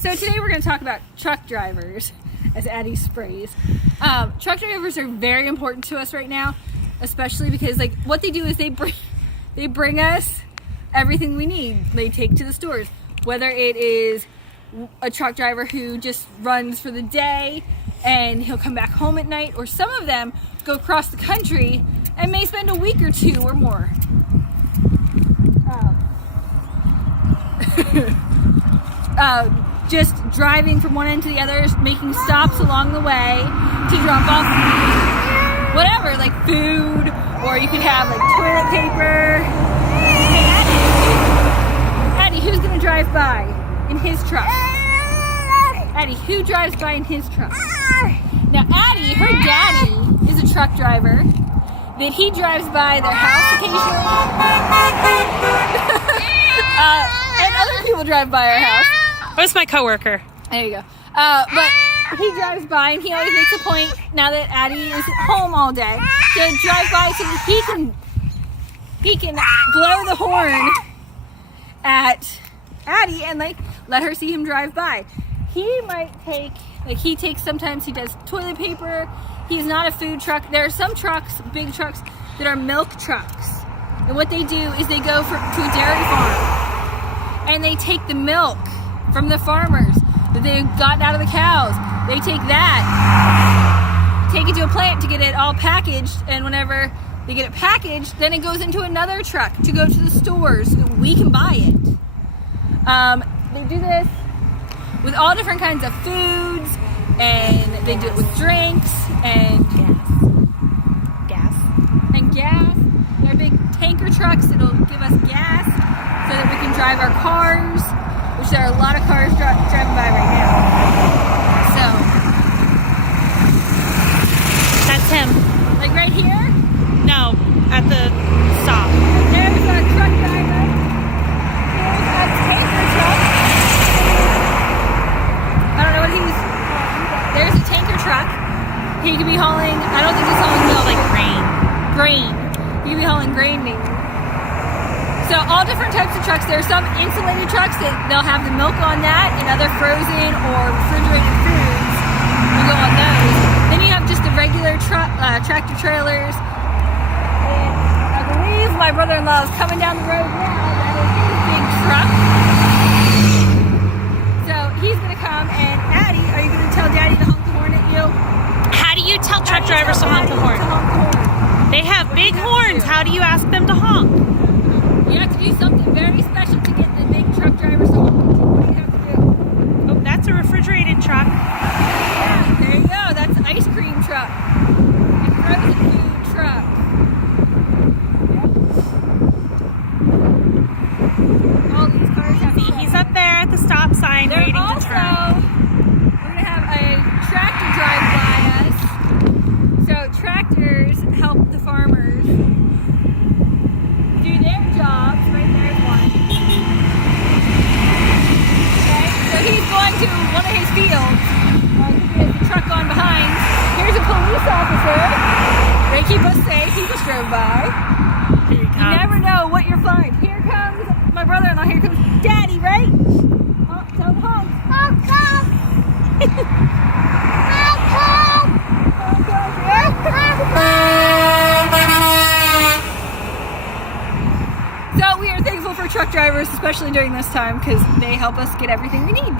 So today we're going to talk about truck drivers, as Addie sprays. Truck drivers are very important to us right now, especially because like what they do is they bring us everything we need. They take to the stores, whether it is a truck driver who just runs for the day and he'll come back home at night, or some of them go across the country and may spend a week or two or more. Just driving from one end to the other, making stops along the way to drop off whatever, like food, or you could have like toilet paper. Addie, who's gonna drive by in his truck? Addie, who drives by in his truck? Now Addie, her daddy is a truck driver. That he drives by their house occasionally. And other people drive by our house. Where's my coworker? There you go. But he drives by, and he always makes a point, now that Addie is at home all day, to drive by so that he can blow the horn at Addie and like let her see him drive by. He might take, sometimes he does toilet paper. He's not a food truck. There are some trucks, big trucks, that are milk trucks. And what they do is they go to a dairy farm and they take the milk from the farmers that they've gotten out of the cows. They take that, take it to a plant to get it all packaged, and whenever they get it packaged, then it goes into another truck to go to the stores so that we can buy it. They do this with all different kinds of foods, and they do it with drinks and gas. They're big tanker trucks that'll give us gas so that we can drive our cars, which there are a lot of cars driving by right now. So That's him. like right here, No, at the stop. there's a truck driver. Here's a tanker truck. I don't know what he's. There's a tanker truck. He could be hauling. I don't think he's hauling milk. Like rain. Grain. He could be hauling grain, maybe. So all different types of trucks. There are some insulated trucks that they'll have the milk on that, and other frozen or refrigerated foods will go on those. Then you have just the regular tractor trailers. And I believe my brother-in-law is coming down the road now. That is his big truck. So he's gonna come, and Addie, are you gonna tell Daddy to honk the horn at you? How do you tell truck drivers to honk the horn? They have big horns. How do you ask them to honk? You have to do something very special to get the big truck drivers to honk. What do you have to do? Oh, that's a refrigerated truck. Yeah, there you go. That's an ice cream truck. A frozen food truck. Yep. All these cars have to He's up there at the stop sign waiting to turn. We're going to have a tractor drive by us. So tractors help the farmers do their jobs. Right there's one. Okay, so he's going to one of his fields. There's a truck on behind. Here's a police officer. They keep us safe. He just drove by. Here he You comes. never know what you'll find. Here comes my brother-in-law. Here comes Daddy, right? Honk, tell him honk. Honk, honk. Honk, honk. So we are thankful for truck drivers, especially during this time, because they help us get everything we need.